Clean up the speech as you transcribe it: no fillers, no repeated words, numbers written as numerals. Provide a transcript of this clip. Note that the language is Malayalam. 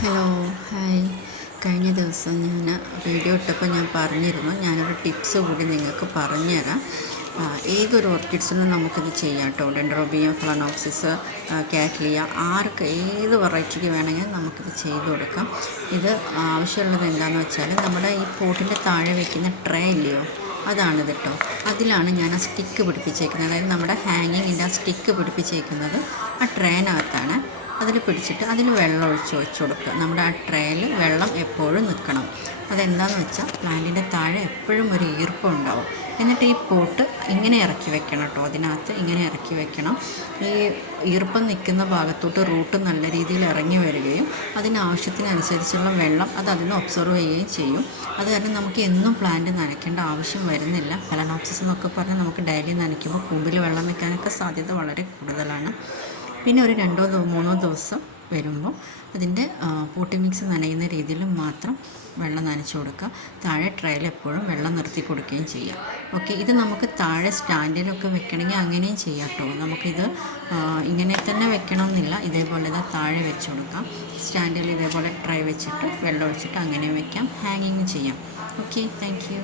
Hello hi. കഴിഞ്ഞ ദിവസം ഞാൻ വീഡിയോ ഇട്ടപ്പോൾ ഞാൻ പറഞ്ഞിരുന്നു, ഞാനൊരു ടിപ്സ് കൂടി നിങ്ങൾക്ക് പറഞ്ഞുതരാം. ഏതൊരു ഓർക്കിഡ്സിനും നമുക്കിത് ചെയ്യാം കേട്ടോ. ഡെൻഡ്രോബിയം, ഫളനോപ്സിസ്, കാറ്റ്ലിയ, ആർക്ക് ഏത് വെറൈറ്റിക്ക് വേണമെങ്കിലും നമുക്കിത് ചെയ്ത് കൊടുക്കാം. ഇത് ആവശ്യമുള്ളത് എന്താണെന്ന് വെച്ചാൽ, നമ്മുടെ ഈ പോട്ടിൻ്റെ താഴെ വയ്ക്കുന്ന ട്രേ ഇല്ലയോ, അതാണിത് കേട്ടോ. അതിലാണ് ഞാൻ ആ സ്റ്റിക്ക് പിടിപ്പിച്ചേക്കുന്നത്. അതായത് നമ്മുടെ ഹാങ്ങിങ്ങിൻ്റെ ആ സ്റ്റിക്ക് പിടിപ്പിച്ചേക്കുന്നത് ആ ട്രേനകത്താണ്. അതിൽ പിടിച്ചിട്ട് അതിൽ വെള്ളം ഒഴിച്ച് വെച്ച് കൊടുക്കുക. നമ്മുടെ ആ ട്രേയിൽ വെള്ളം എപ്പോഴും നിൽക്കണം. അതെന്താണെന്ന് വെച്ചാൽ, പ്ലാന്റിൻ്റെ താഴെ എപ്പോഴും ഒരു ഈർപ്പം ഉണ്ടാവും. എന്നിട്ട് ഈ പോട്ട് ഇങ്ങനെ ഇറക്കി വെക്കണം കേട്ടോ. അതിനകത്ത് ഇങ്ങനെ ഇറക്കി വെക്കണം. ഈ ഈർപ്പം നിൽക്കുന്ന ഭാഗത്തോട്ട് റൂട്ട് നല്ല രീതിയിൽ ഇറങ്ങി വരികയും അതിനാവശ്യത്തിനനുസരിച്ചുള്ള വെള്ളം അത് അതിന് ഒബ്സർവ് ചെയ്യുകയും ചെയ്യും. അത് കാരണം നമുക്ക് എന്നും പ്ലാന്റ് നനയ്ക്കേണ്ട ആവശ്യം വരുന്നില്ല. ഫലനോപ്സിസ് എന്നൊക്കെ പറഞ്ഞാൽ നമുക്ക് ഡെയിലി നനയ്ക്കുമ്പോൾ കൂമ്പിൽ വെള്ളം നിൽക്കാനൊക്കെ സാധ്യത വളരെ കൂടുതലാണ്. പിന്നെ ഒരു 2-3 ദിവസം വരുമ്പോൾ അതിൻ്റെ പോട്ടി മിക്സ് നനയുന്ന രീതിയിൽ മാത്രം വെള്ളം നനച്ച് കൊടുക്കുക. താഴെ ട്രേയിൽ എപ്പോഴും വെള്ളം നിർത്തി കൊടുക്കുകയും ചെയ്യാം. ഓക്കെ, ഇത് നമുക്ക് താഴെ സ്റ്റാൻഡിലൊക്കെ വെക്കണമെങ്കിൽ അങ്ങനെയും ചെയ്യാം കേട്ടോ. നമുക്കിത് ഇങ്ങനെ തന്നെ വെക്കണമെന്നില്ല. ഇതേപോലെ താഴെ വെച്ച് കൊടുക്കാം. സ്റ്റാൻഡിൽ ഇതേപോലെ ട്രേ വെച്ചിട്ട് വെള്ളം ഒഴിച്ചിട്ട് അങ്ങനെ വെക്കാം. ഹാങ്ങിങ് ചെയ്യാം. Okay, thank you.